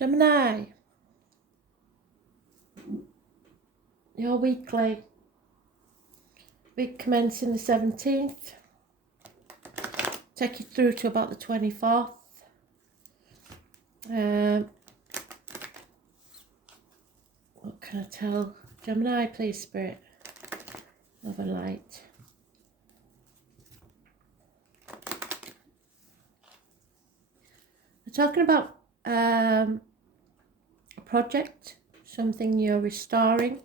Gemini, your week commencing the 17th, take you through to about the 24th. What can I tell Gemini, please, Spirit? Love and light. We're talking about a project, something you're restoring.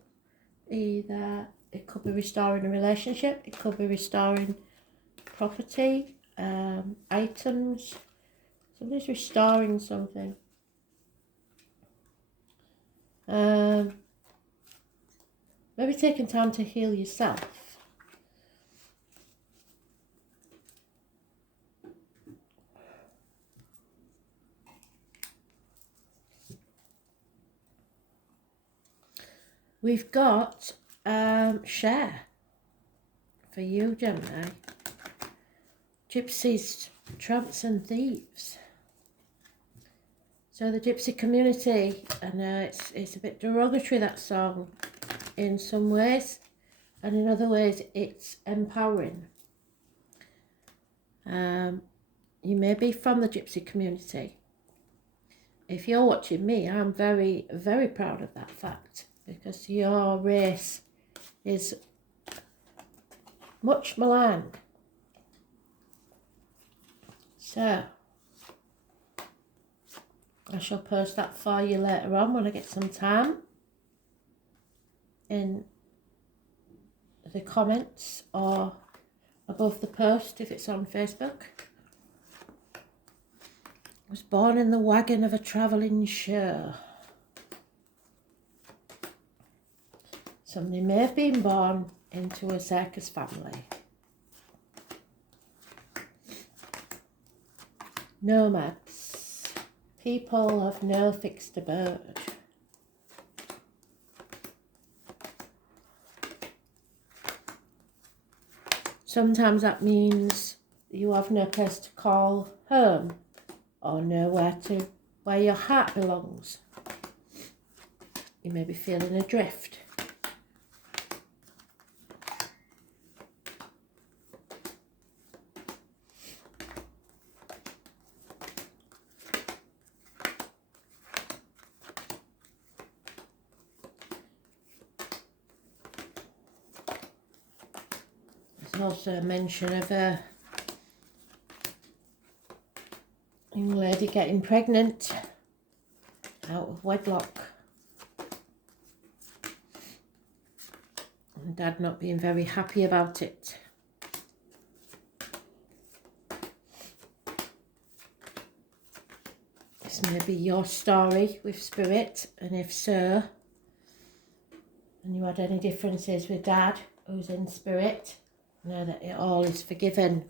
Either it could be restoring a relationship, it could be restoring property, items. Somebody's restoring something. Maybe taking time to heal yourself. We've got share for you, Gemini. Gypsies, tramps and thieves. So the gypsy community, I know it's a bit derogatory, that song, in some ways, and in other ways it's empowering. You may be from the gypsy community. If you're watching me, I'm very, very proud of that fact, because your race is much maligned. So I shall post that for you later on when I get some time in the comments or above the post if it's on Facebook. I was born in the wagon of a travelling show. Somebody may have been born into a circus family. Nomads, people of no fixed abode. Sometimes that means you have no place to call home or nowhere where your heart belongs. You may be feeling adrift. There's also a mention of a young lady getting pregnant out of wedlock. And Dad not being very happy about it. This may be your story with Spirit, and if so, and you had any differences with Dad who's in Spirit, know that it all is forgiven.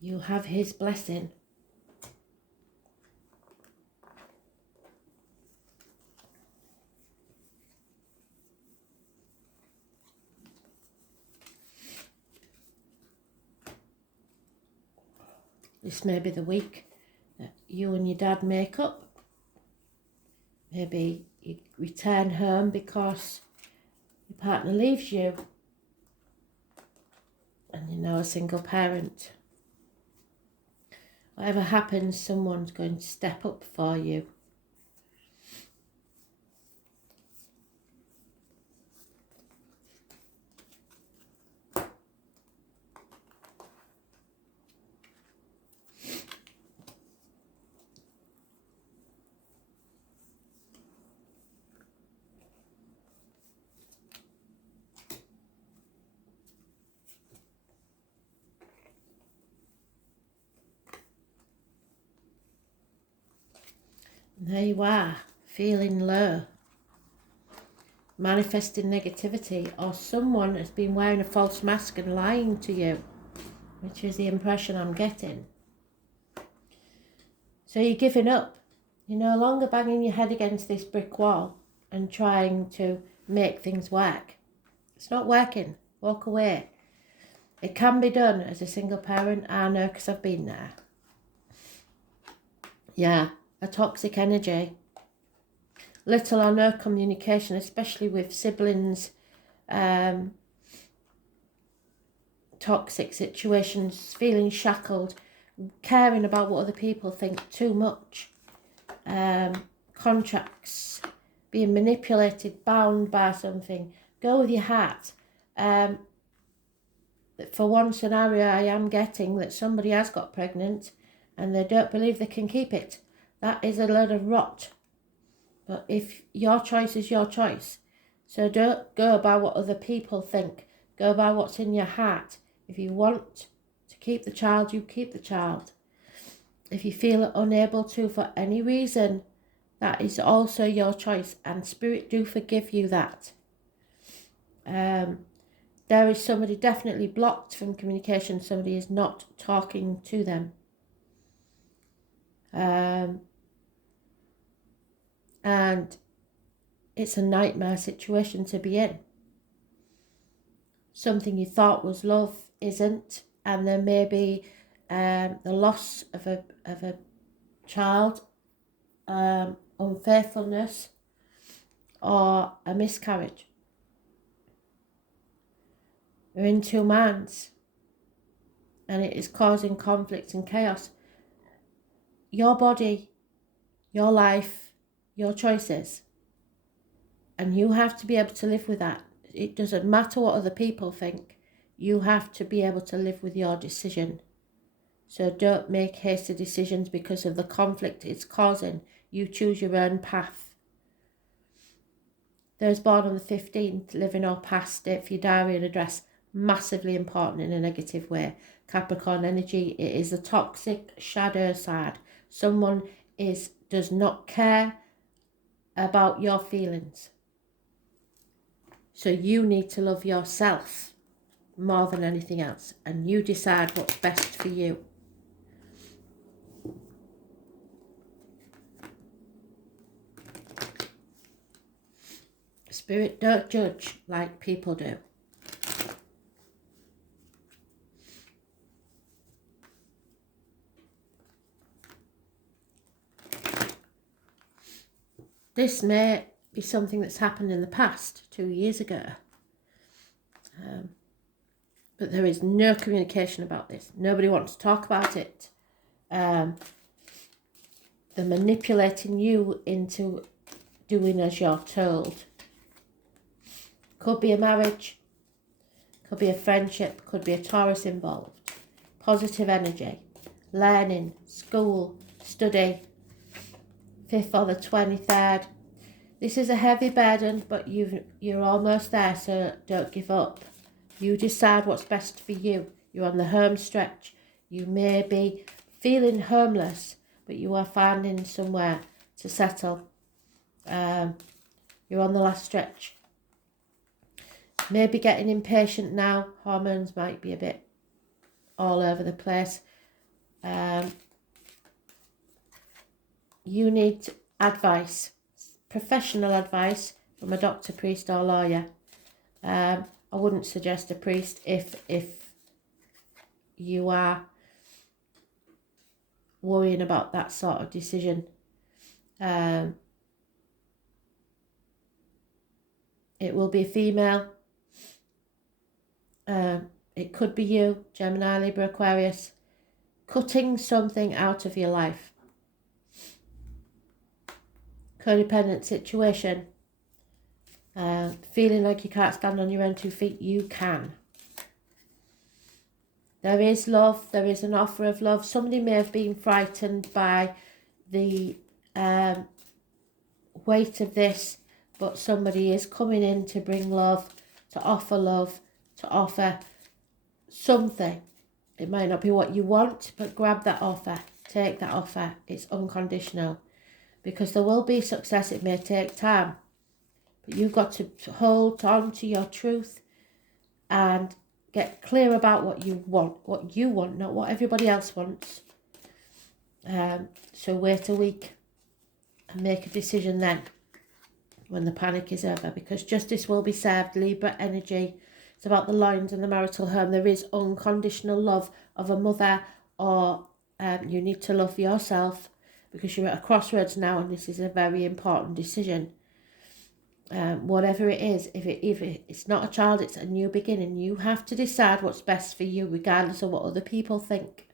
You have his blessing. This may be the week that you and your dad make up. Maybe you return home because your partner leaves you and you're now a single parent. Whatever happens, someone's going to step up for you. And there you are, feeling low, manifesting negativity, or someone has been wearing a false mask and lying to you, which is the impression I'm getting. So you're giving up. You're no longer banging your head against this brick wall and trying to make things work. It's not working. Walk away. It can be done as a single parent. I know because I've been there. Yeah, a toxic energy. Little or no communication, especially with siblings. Toxic situations, feeling shackled, caring about what other people think too much. Contracts, being manipulated, bound by something. Go with your heart. For one scenario, I am getting that somebody has got pregnant and they don't believe they can keep it. That is a load of rot. But if your choice is your choice, so don't go by what other people think. Go by what's in your heart. If you want to keep the child, you keep the child. If you feel unable to for any reason, that is also your choice, and Spirit do forgive you that. There is somebody definitely blocked from communication. Somebody is not talking to them. And it's a nightmare situation to be in. Something you thought was love isn't, and there may be the loss of a child, unfaithfulness, or a miscarriage. We're in two minds, and it is causing conflict and chaos. Your body, your life, your choices, and you have to be able to live with that. It doesn't matter what other people think. You have to be able to live with your decision. So don't make hasty decisions because of the conflict it's causing. You choose your own path. Those born on the 15th, living or past date for your diary and address, massively important in a negative way. Capricorn energy, it is a toxic shadow side. Someone does not care about your feelings. So you need to love yourself more than anything else, and you decide what's best for you. Spirit don't judge like people do. This may be something that's happened in the past, 2 years ago. But there is no communication about this. Nobody wants to talk about it. They're manipulating you into doing as you're told. Could be a marriage, could be a friendship, could be a Taurus involved. Positive energy, learning, school, study, 5th or the 23rd. This is a heavy burden, but you're almost there, so don't give up. You decide what's best for you. You're on the home stretch. You may be feeling homeless, but you are finding somewhere to settle. You're on the last stretch. Maybe getting impatient now. Hormones might be a bit all over the place. You need advice, professional advice from a doctor, priest or lawyer. I wouldn't suggest a priest if you are worrying about that sort of decision. It will be a female. It could be you, Gemini, Libra, Aquarius, cutting something out of your life. Codependent situation. Feeling like you can't stand on your own 2 feet, you can. There is love, there is an offer of love. Somebody may have been frightened by the weight of this, but somebody is coming in to bring love, to offer something. It might not be what you want, but grab that offer, take that offer. It's unconditional, because there will be success. It may take time, but you've got to hold on to your truth and get clear about what you want, not what everybody else wants. So wait a week and make a decision then, when the panic is over, because justice will be served. Libra energy, It's about the lines and the marital home. There is unconditional love of a mother, or you need to love yourself, because you're at a crossroads now and this is a very important decision. Whatever it is, if it's not a child, it's a new beginning. You have to decide what's best for you, regardless of what other people think.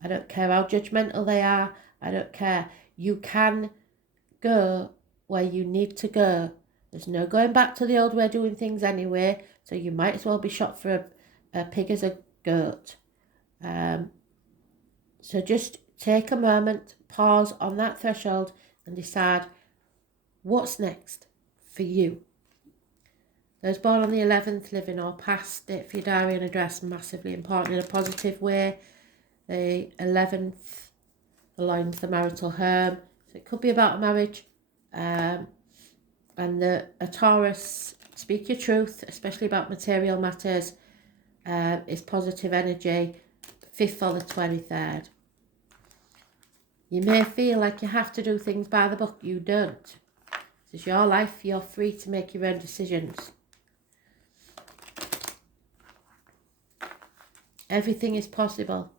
I don't care how judgmental they are. I don't care. You can go where you need to go. There's no going back to the old way of doing things anyway, so you might as well be shot for a pig as a goat. So just take a moment, pause on that threshold and decide what's next for you. Those born on the 11th, living or past, date for your diary and address, massively important in a positive way. The 11th aligns the marital home, so it could be about a marriage. And a Taurus, speak your truth, especially about material matters, is positive energy, 5th or the 23rd. You may feel like you have to do things by the book. You don't. This is your life. You're free to make your own decisions. Everything is possible.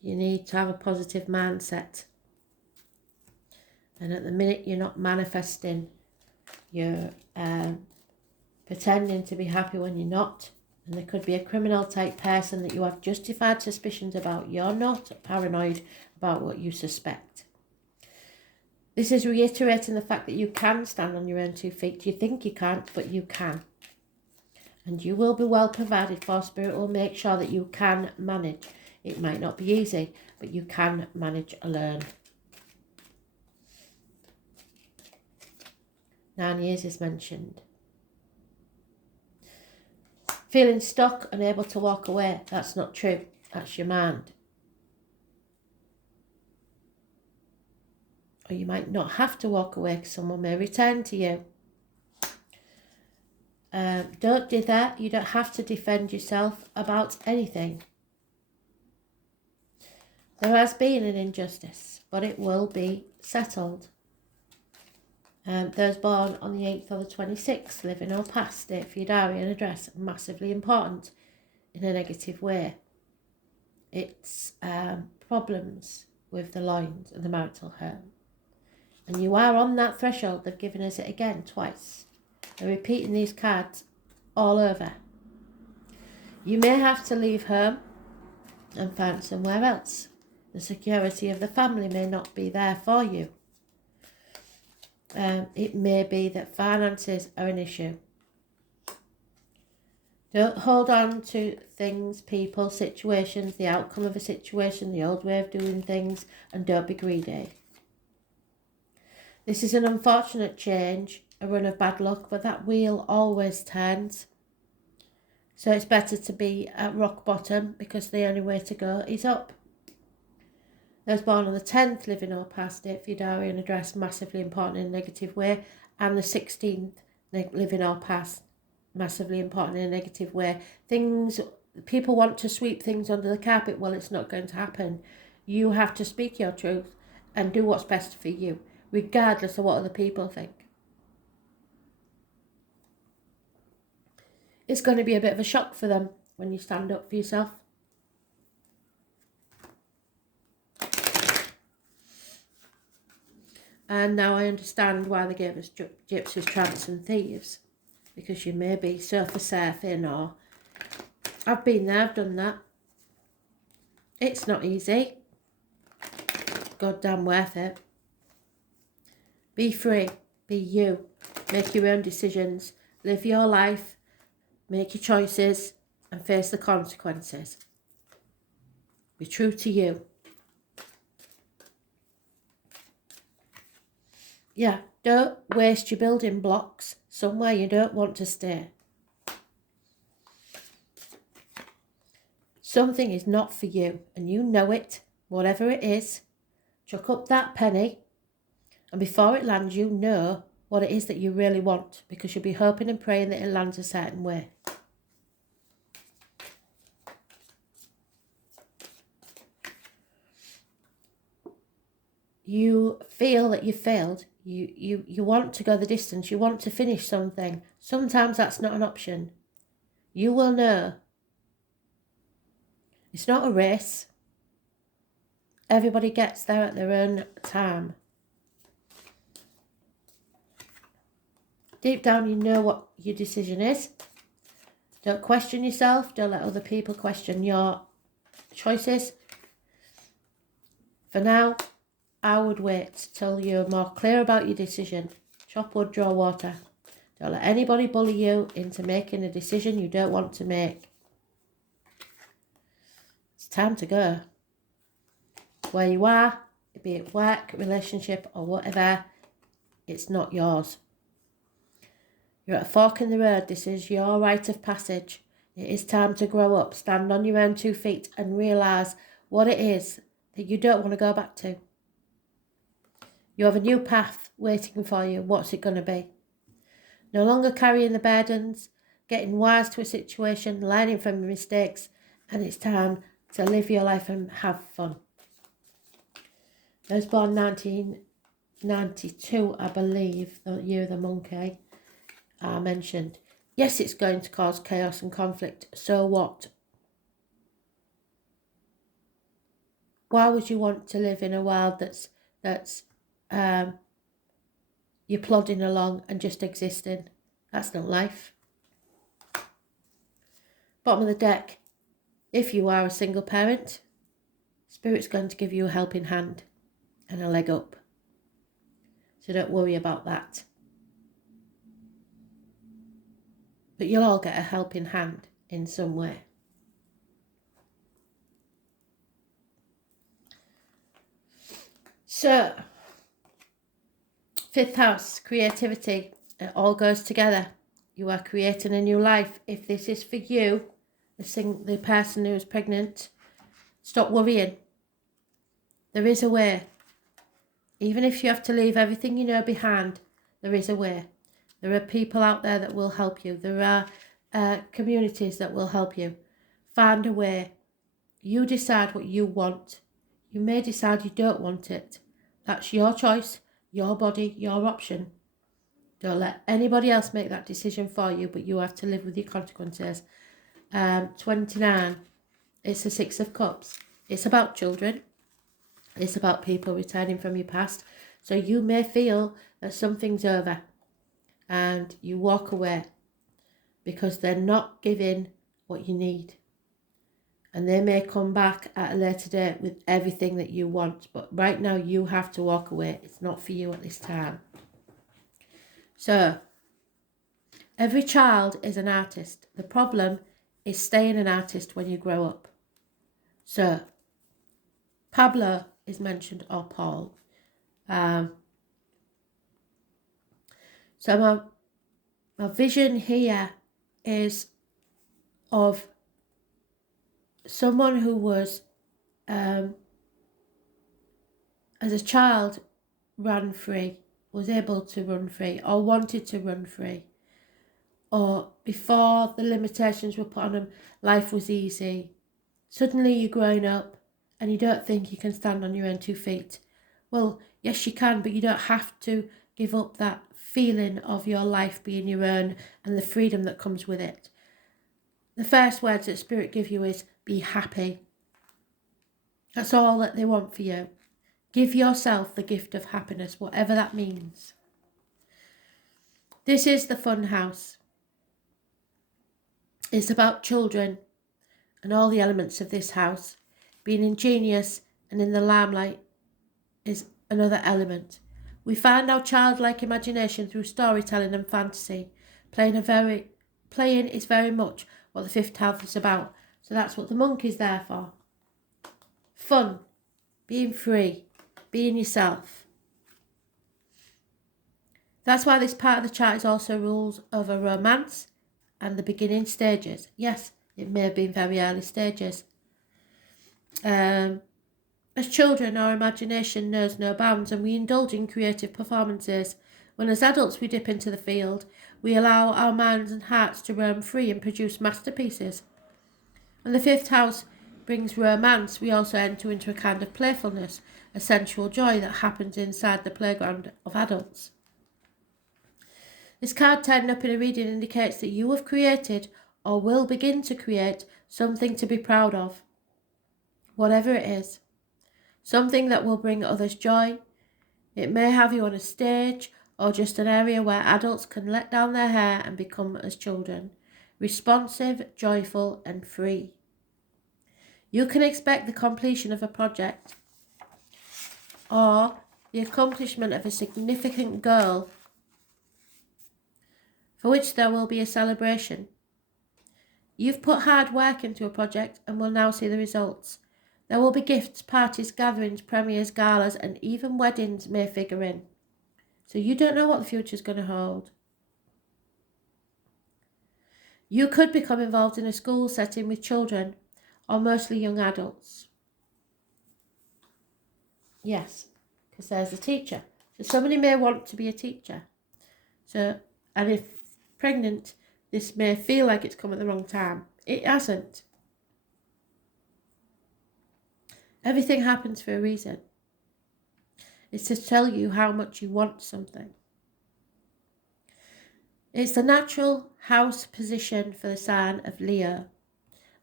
You need to have a positive mindset. And at the minute you're not manifesting, you're pretending to be happy when you're not. And there could be a criminal type person that you have justified suspicions about. You're not paranoid about what you suspect. This is reiterating the fact that you can stand on your own 2 feet. You think you can't, but you can. And you will be well provided for. Spirit will make sure that you can manage. It might not be easy, but you can manage alone. 9 years is mentioned. Feeling stuck, unable to walk away. That's not true. That's your mind. Or you might not have to walk away because someone may return to you. Don't do that. You don't have to defend yourself about anything. There has been an injustice, but it will be settled. Those born on the 8th or the 26th, living or past, date for your diary and address, massively important in a negative way. It's problems with the lines and the marital home. And you are on that threshold. They've given us it again twice. They're repeating these cards all over. You may have to leave home and find somewhere else. The security of the family may not be there for you. It may be that finances are an issue. Don't hold on to things, people, situations, the outcome of a situation, the old way of doing things, and don't be greedy. This is an unfortunate change, a run of bad luck, but that wheel always turns. So it's better to be at rock bottom, because the only way to go is up. Those born on the 10th, living or past, date for your diary and address, massively important in a negative way. And the 16th, living or past, massively important in a negative way. People want to sweep things under the carpet. Well, it's not going to happen. You have to speak your truth and do what's best for you, regardless of what other people think. It's going to be a bit of a shock for them when you stand up for yourself. And now I understand why they gave us gypsies, tramps and thieves. Because you may be surfing, or I've been there, I've done that. It's not easy. Goddamn worth it. Be free. Be you. Make your own decisions. Live your life. Make your choices and face the consequences. Be true to you. Yeah, don't waste your building blocks somewhere you don't want to stay. Something is not for you and you know it, whatever it is. Chuck up that penny and before it lands you know what it is that you really want, because you'll be hoping and praying that it lands a certain way. You feel that you failed. You want to go the distance. You want to finish something. Sometimes that's not an option. You will know. It's not a race. Everybody gets there at their own time. Deep down, you know what your decision is. Don't question yourself. Don't let other people question your choices. For now, I would wait till you're more clear about your decision. Chop wood, draw water. Don't let anybody bully you into making a decision you don't want to make. It's time to go. Where you are, be it work, relationship, or whatever, it's not yours. You're at a fork in the road. This is your rite of passage. It is time to grow up, stand on your own 2 feet and realise what it is that you don't want to go back to. You have a new path waiting for you. What's it going to be? No longer carrying the burdens, getting wise to a situation, learning from your mistakes, and it's time to live your life and have fun. I was born 1992, I believe, the year of the monkey. I mentioned, yes, it's going to cause chaos and conflict. So what? Why would you want to live in a world that's you're plodding along and just existing? That's not life. Bottom of the deck. If you are a single parent, Spirit's going to give you a helping hand and a leg up. So don't worry about that. But you'll all get a helping hand in some way. So, 5th house, creativity. It all goes together. You are creating a new life. If this is for you, the person who is pregnant, stop worrying. There is a way. Even if you have to leave everything you know behind, there is a way. There are people out there that will help you. There are communities that will help you. Find a way. You decide what you want. You may decide you don't want it. That's your choice, your body, your option. Don't let anybody else make that decision for you, but you have to live with your consequences. 29, it's the 6 of Cups. It's about children. It's about people returning from your past. So you may feel that something's over and you walk away because they're not giving what you need. And they may come back at a later date with everything that you want. But right now you have to walk away. It's not for you at this time. So, every child is an artist. The problem is staying an artist when you grow up. So, Pablo is mentioned, or Paul. So my vision here is of someone who was, as a child, ran free, was able to run free, or wanted to run free. Or before the limitations were put on them, life was easy. Suddenly you're growing up and you don't think you can stand on your own 2 feet. Well, yes, you can, but you don't have to give up that feeling of your life being your own and the freedom that comes with it. The first words that Spirit give you is be happy. That's all that they want for you. Give yourself the gift of happiness, whatever that means. This is the fun house. It's about children and all the elements of this house. Being ingenious and in the limelight is another element. We find our childlike imagination through storytelling and fantasy. Playing is very much what the 5th house is about. So that's what the monk is there for. Fun, being free, being yourself. That's why this part of the chart is also rules over romance and the beginning stages. Yes, it may have been very early stages. As children, our imagination knows no bounds and we indulge in creative performances. When as adults we dip into the field, we allow our minds and hearts to roam free and produce masterpieces. And the 5th house brings romance. We also enter into a kind of playfulness, a sensual joy that happens inside the playground of adults. This card turning up in a reading indicates that you have created or will begin to create something to be proud of, whatever it is, something that will bring others joy. It may have you on a stage or just an area where adults can let down their hair and become as children, responsive, joyful and free. You can expect the completion of a project or the accomplishment of a significant goal for which there will be a celebration. You've put hard work into a project and will now see the results. There will be gifts, parties, gatherings, premieres, galas, and even weddings may figure in. So you don't know what the future is going to hold. You could become involved in a school setting with children, or mostly young adults. Yes, because there's a teacher. So somebody may want to be a teacher. And if pregnant, this may feel like it's come at the wrong time. It hasn't. Everything happens for a reason. It's to tell you how much you want something. It's the natural house position for the sign of Leo.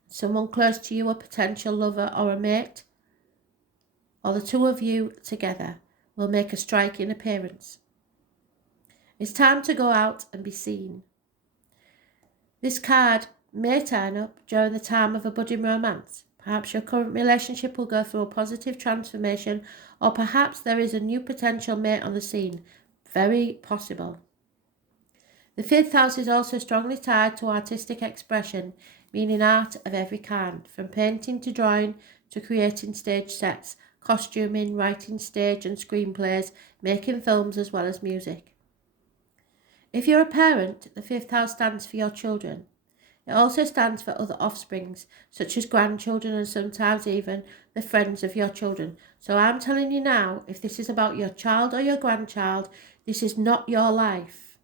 Someone close to you, a potential lover or a mate, or the two of you together will make a striking appearance. It's time to go out and be seen. This card may turn up during the time of a budding romance. Perhaps your current relationship will go through a positive transformation, or perhaps there is a new potential mate on the scene. Very possible. The 5th house is also strongly tied to artistic expression, meaning art of every kind, from painting to drawing to creating stage sets, costuming, writing stage and screenplays, making films as well as music. If you're a parent, the 5th house stands for your children. It also stands for other offsprings, such as grandchildren and sometimes even the friends of your children. So I'm telling you now, if this is about your child or your grandchild, this is not your life.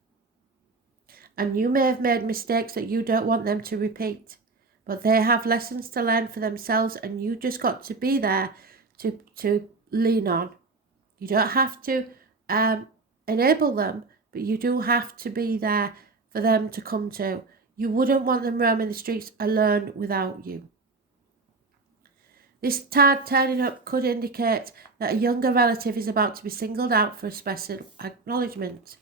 And you may have made mistakes that you don't want them to repeat, but they have lessons to learn for themselves, and you just got to be there to lean on. You don't have to enable them, but you do have to be there for them to come to. You wouldn't want them roaming the streets alone without you. This card turning up could indicate that a younger relative is about to be singled out for a special acknowledgement.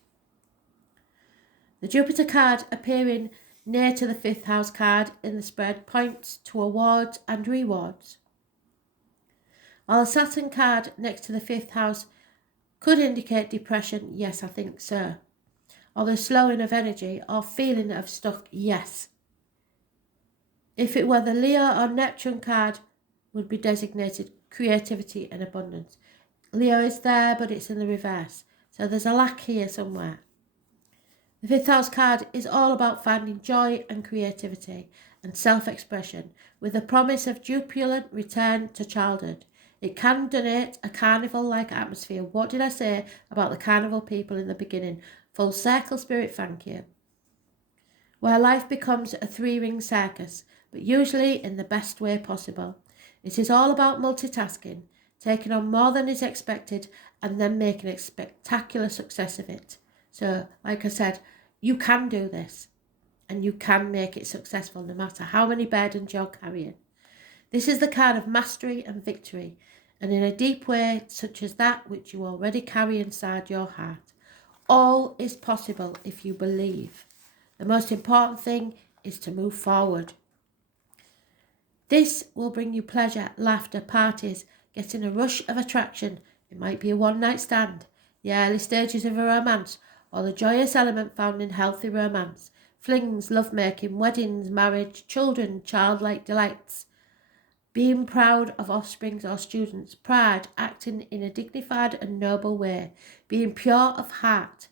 The Jupiter card appearing near to the 5th house card in the spread points to awards and rewards. While the Saturn card next to the 5th house could indicate depression, yes, I think so. Or the slowing of energy or feeling of stuck, yes. If it were the Leo or Neptune card, would be designated creativity and abundance. Leo is there, but it's in the reverse. So there's a lack here somewhere. The 5th house card is all about finding joy and creativity and self-expression with the promise of jubilant return to childhood. It can donate a carnival-like atmosphere. What did I say about the carnival people in the beginning? Full circle spirit, thank you. Where life becomes a 3-ring circus, but usually in the best way possible. It is all about multitasking, taking on more than is expected and then making a spectacular success of it. So, like I said, you can do this and you can make it successful no matter how many burdens you're carrying. This is the card of mastery and victory, and in a deep way such as that which you already carry inside your heart. All is possible if you believe. The most important thing is to move forward. This will bring you pleasure, laughter, parties, getting a rush of attraction. It might be a one-night stand, the early stages of a romance, or the joyous element found in healthy romance, flings, lovemaking, weddings, marriage, children, childlike delights, being proud of offsprings or students, pride, acting in a dignified and noble way, being pure of heart,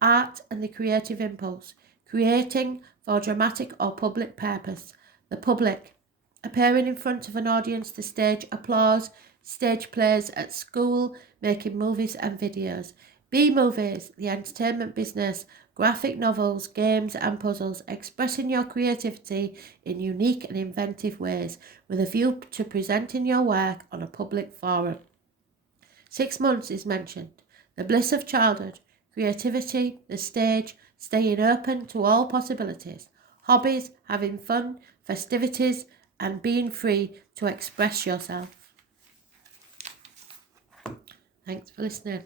art and the creative impulse, creating for dramatic or public purpose, the public, appearing in front of an audience to stage applause, stage plays at school, making movies and videos, B-movies, the entertainment business, graphic novels, games and puzzles, expressing your creativity in unique and inventive ways with a view to presenting your work on a public forum. 6 months is mentioned. The bliss of childhood, creativity, the stage, staying open to all possibilities, hobbies, having fun, festivities, and being free to express yourself. Thanks for listening.